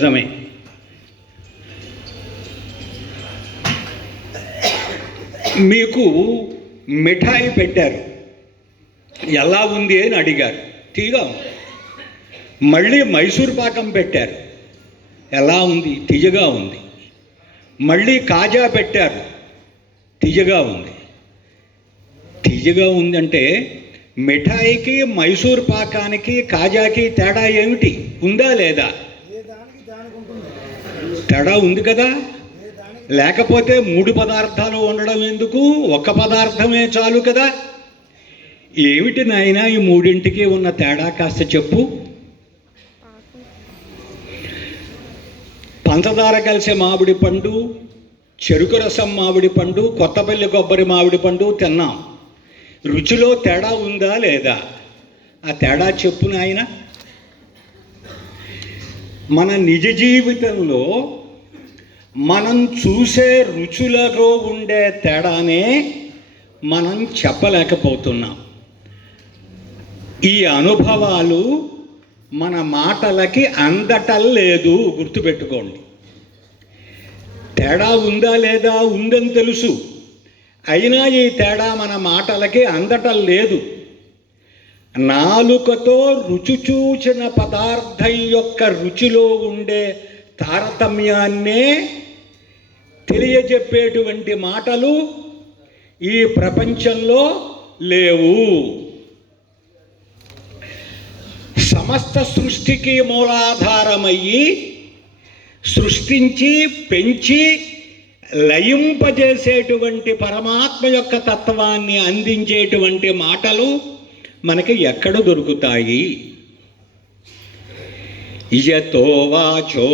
నిజమే. మీకు మిఠాయి పెట్టారు. ఎలా ఉంది అని అడిగారు. తీగా మళ్ళీ మైసూర్ పాకం పెట్టారు. ఎలా ఉంది? తిజగా ఉంది. మళ్ళీ కాజా పెట్టారు. తిజగా ఉంది. తిజగా ఉందంటే మిఠాయికి మైసూర్ పాకానికి కాజాకి తేడా ఏమిటి? ఉందా లేదా? తేడా ఉంది కదా? లేకపోతే మూడు పదార్థాలు ఉండడం ఎందుకు? ఒక్క పదార్థమే చాలు కదా? ఏమిటి నాయన ఈ మూడింటికి ఉన్న తేడా కాస్త చెప్పు. పంచదార కలిసే మామిడి పండు చెరుకు రసం మామిడి పండు కొత్తపల్లి కొబ్బరి మామిడి పండు తిన్నాం. రుచిలో తేడా ఉందా లేదా? ఆ తేడా చెప్పు నాయనా. మన నిజ జీవితంలో మనం చూసే రుచులలో ఉండే తేడానే మనం చెప్పలేకపోతున్నాం. ఈ అనుభవాలు మన మాటలకి అందటం లేదు గుర్తుపెట్టుకోండి. తేడా ఉందా లేదా ఉందని తెలుసు. అయినా ఈ తేడా మన మాటలకి అందటం లేదు. నాలుకతో రుచి చూచిన పదార్థం యొక్క రుచిలో ఉండే తారతమ్యాన్నే తెలియజెప్పేటువంటి మాటలు ఈ ప్రపంచంలో లేవు. సమస్త సృష్టికి మూలాధారమయ్యి సృష్టించి పెంచి లయింపజేసేటువంటి పరమాత్మ యొక్క తత్వాన్ని అందించేటువంటి మాటలు మనకి ఎక్కడ దొరుకుతాయి? యతో వాచో